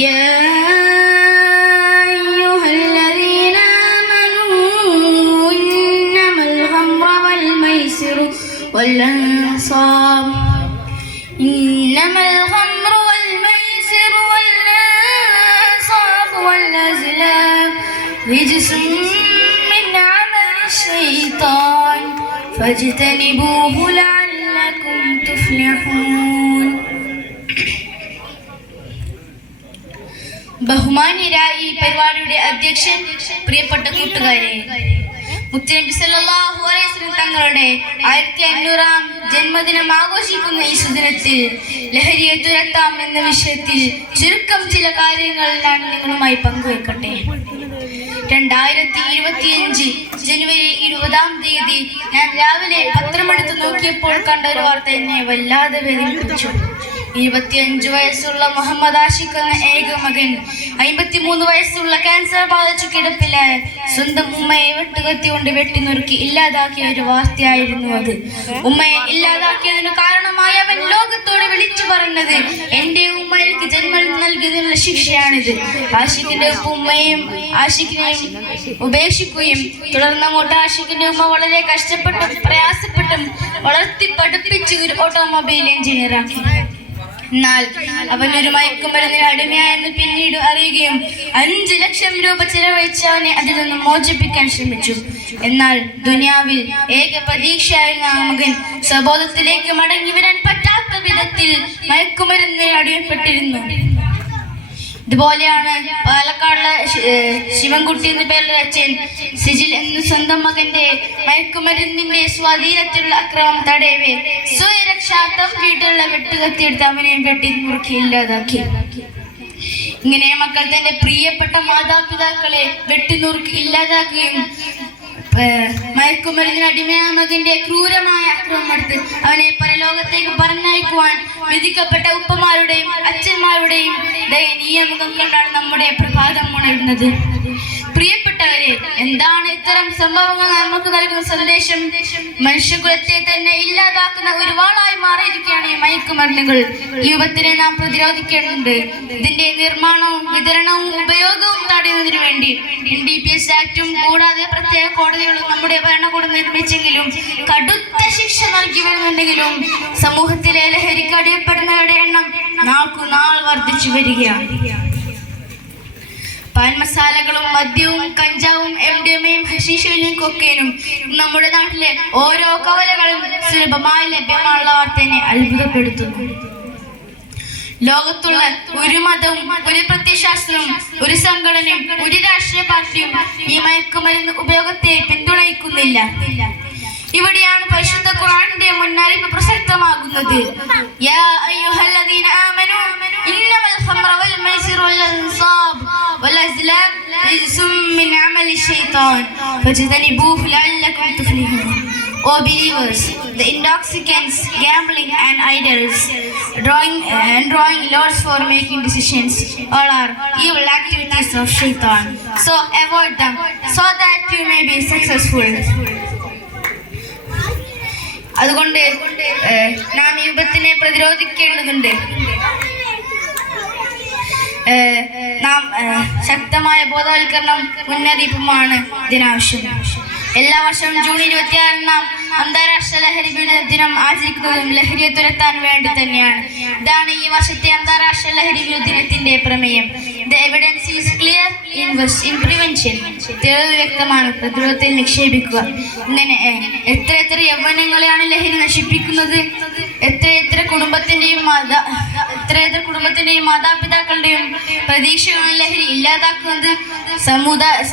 يا أيها الذين آمنوا إنما الخمر والميسر والأنصاب والأزلام رجس من عمل الشيطان فاجتنبوه لعلكم تفلحون. ബഹുമാന്യരായ ഈ പരിപാടിയുടെ അധ്യക്ഷൻ, പ്രിയപ്പെട്ട കൂട്ടുകാരെ, മുത്തുനബി സല്ലല്ലാഹു അലൈഹി വസല്ലം തങ്ങളുടെ 1500-ാം ജന്മദിനം ആഘോഷിക്കുന്ന ഈ സുദിനത്തിൽ ലഹരിയെ തുരത്താം എന്ന വിഷയത്തിൽ ചുരുക്കം ചില കാര്യങ്ങൾ ഞാൻ നിങ്ങളുമായി പങ്കുവെക്കട്ടെ. 2025 ജനുവരി 20-ാം തീയതി ഞാൻ രാവിലെ പത്രമെടുത്ത് നോക്കിയപ്പോൾ കണ്ട ഒരു വാർത്ത എന്നെ വല്ലാതെ വേദനിപ്പിച്ചു. 25 വയസ്സുള്ള മുഹമ്മദ് ആഷിഖ് എന്ന ഏക മകൻ 53 വയസ്സുള്ള ക്യാൻസർ ബാധിച്ചു കിടപ്പിലായ സ്വന്തം ഉമ്മയെ വെട്ടുകത്തികൊണ്ട് വെട്ടിനുറുക്കി ഇല്ലാതാക്കിയ ഒരു വാർത്തയായിരുന്നു അത്. ഉമ്മയെ ഇല്ലാതാക്കിയതിനു കാരണമായി അവൻ ലോകത്തോട് വിളിച്ചു പറഞ്ഞത്, എന്റെ ഉമ്മ എനിക്ക് ജന്മം നൽകിയതിനുള്ള ശിക്ഷയാണിത്. ആഷിഖിന്റെ ഉമ്മയും ആഷിഖിനെയും ഉപേക്ഷിക്കുകയും തുടർന്നങ്ങോട്ട് ആഷിഖിന്റെ ഉമ്മ വളരെ കഷ്ടപ്പെട്ടും പ്രയാസപ്പെട്ടും വളർത്തി പഠിപ്പിച്ച് ഒരു ഓട്ടോമൊബൈൽ എഞ്ചിനീയറാക്കി. എന്നാൽ അവൻ ഒരു മയക്കുമരുന്നിന് അടിമയായെന്ന് പിന്നീട് അറിയുകയും 5 ലക്ഷം രൂപ ചെലവഴിച്ച് അവനെ അതിൽ നിന്ന് മോചിപ്പിക്കാൻ ശ്രമിച്ചു. എന്നാൽ ദുനിയാവിൽ ഏക പ്രതീക്ഷയായിരുന്ന ആ മകൻ സ്വബോധത്തിലേക്ക് മടങ്ങി വരാൻ പറ്റാത്ത വിധത്തിൽ മയക്കുമരുന്നിന് അടിമപ്പെട്ടിരുന്നു. ഇതുപോലെയാണ് പാലക്കാടുള്ള ശിവൻകുട്ടി എന്ന പേരുള്ള അച്ഛൻ സിജിൽ എന്ന സ്വന്തം മകന്റെ മയക്കുമരുന്നിന്റെ സ്വാധീനത്തിലുള്ള അക്രമം തടയവേ സ്വയരക്ഷാർത്ഥം വീട്ടിലുള്ള വെട്ടുകത്തിയെടുത്ത് അവനെ വെട്ടി മുറുക്കി ഇല്ലാതാക്കി. ഇങ്ങനെ മക്കൾ തന്റെ പ്രിയപ്പെട്ട മാതാപിതാക്കളെ വെട്ടിനുറുക്കി ഇല്ലാതാക്കുകയും മയക്കുമരുന്നിന് അടിമയായ മകന്റെ ക്രൂരമായ അക്രമം എടുത്ത് അവനെ പരലോകത്തേക്ക് പറഞ്ഞയക്കുവാൻ വിധിക്കപ്പെട്ട ഉപ്പമാരുടെയും അച്ഛന്മാരുടെയും ദയനീയ മുഖം കൊണ്ടാണ് നമ്മുടെ പ്രഭാതം ഉണരുന്നത്. പ്രിയപ്പെട്ടവരെ, എന്താണ് ഇത്തരം സംഭവങ്ങൾ നമുക്ക് നൽകുന്ന സന്ദേശം? മനുഷ്യകുലത്തെ തന്നെ ഇല്ലാതാക്കുന്ന ഒരു വാളായി മാറിയിരിക്കുകയാണ് ഈ മയക്കുമരുന്നുകൾ. ഈ വിപത്തിനെ നാം പ്രതിരോധിക്കേണ്ടതുണ്ട്. ഇതിന്റെ നിർമ്മാണവും വിതരണവും ഉപയോഗവും തടയുന്നതിനു വേണ്ടി NDPS ആക്ടും കൂടാതെ പ്രത്യേക കോടതികളും നമ്മുടെ ഭരണകൂടം നിർമ്മിച്ചെങ്കിലും കടുത്ത ശിക്ഷ നൽകി വരുന്നുണ്ടെങ്കിലും സമൂഹത്തിലെ ലഹരിക്ക് അടിമപ്പെടുന്നവരുടെ എണ്ണം നാൾക്കുനാൾ വർദ്ധിച്ചു വരികയാണ്. പാൻ മസാലകളും മദ്യവും കഞ്ചാവും MDMAയും ഹശീഷും കൊക്കൈനും നമ്മുടെ നാട്ടിലെ ഓരോ കവലകളും സുലഭമായി ലഭ്യമായുള്ള വാർത്തയെ അത്ഭുതപ്പെടുത്തുന്നു. ലോകത്തുള്ള ഒരു മതവും ഒരു പ്രത്യയശാസ്ത്രവും ഒരു സംഘടനയും ഒരു രാഷ്ട്രീയ പാർട്ടിയും ഈ മയക്കുമരുന്ന് ഉപയോഗത്തെ പിന്തുണയ്ക്കുന്നില്ല. ഇവിടെയാണ് പരിശുദ്ധ ഖുർആന്റെ മുന്നറിയിപ്പ് പ്രസക്തമാകുന്നത്. യാ അയ്യുഹല്ലദീന ആമനൂ ഇന്നമൽ ഖംറ വൽ മൈസിറു വൽ അൻസാബ് വൽ അസ്ലാം റിജ്സും മിൻ അമലി ശൈത്താൻ ഫജ്തനിബൂഹു ലഅല്ലകും തുഫ്ലിഹൂൻ. O believers, the intoxicants, gambling and idols, drawing lots for making decisions, all are evil activities of shaitan. So avoid them so that you may be successful. അതുകൊണ്ട് നാം ഈ വിപത്തിനെ പ്രതിരോധിക്കേണ്ടതുണ്ട്. നാം ശക്തമായ ബോധവൽക്കരണം മുന്നറിയിപ്പുമാണ് ഇതിനാവശ്യം. എല്ലാ വർഷവും ജൂൺ 26 നാം അന്താരാഷ്ട്ര ലഹരി വിരുദ്ധ ദിനം ആചരിക്കുന്നതും ലഹരിയെ തുരത്താൻ വേണ്ടി തന്നെയാണ്. ഇതാണ് ഈ വർഷത്തെ അന്താരാഷ്ട്ര ലഹരി വിരുദ്ധ ദിനത്തിന്റെ പ്രമേയം. The evidence is clear in prevention. തെളിവ് വ്യക്തമാണ്, പ്രതിരോധത്തിൽ നിക്ഷേപിക്കുക. ഇങ്ങനെ എത്ര യൗവനങ്ങളെയാണ് ലഹരി നശിപ്പിക്കുന്നത്. എത്ര കുടുംബത്തിന്റെയും മാതാപിതാക്കളുടെയും പ്രതീക്ഷകളാണ് ലഹരി ഇല്ലാതാക്കുന്നത്.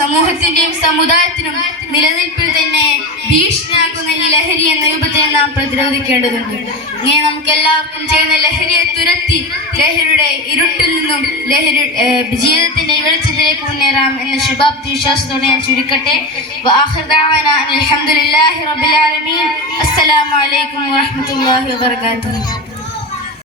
സമൂഹത്തിന്റെയും സമുദായത്തിനും നിലനിൽപ്പിൽ തന്നെ ഭീഷണിയാക്കുന്ന ഈ ലഹരി എന്ന രൂപത്തെ നാം പ്രതിരോധിക്കേണ്ടതുണ്ട്. ഇങ്ങനെ നമുക്ക് എല്ലാവർക്കും ചെയ്യുന്ന ലഹരിയെ തുരത്തി ലഹരിയുടെ ഇരുട്ടിൽ നിന്നും ജീവിതത്തിന്റെ വെളിച്ചത്തിലേക്ക് മുന്നേറാം എന്ന ശുഭാപ്തി വിശ്വാസത്തോടെ ഞാൻ ചുരുക്കട്ടെ. അൽഹംദുലില്ലാഹി റബ്ബിൽ ആലമീൻ. അസ്സലാമു അലൈക്കും വറഹ്മത്തുള്ളാഹി വബറകാതുഹു.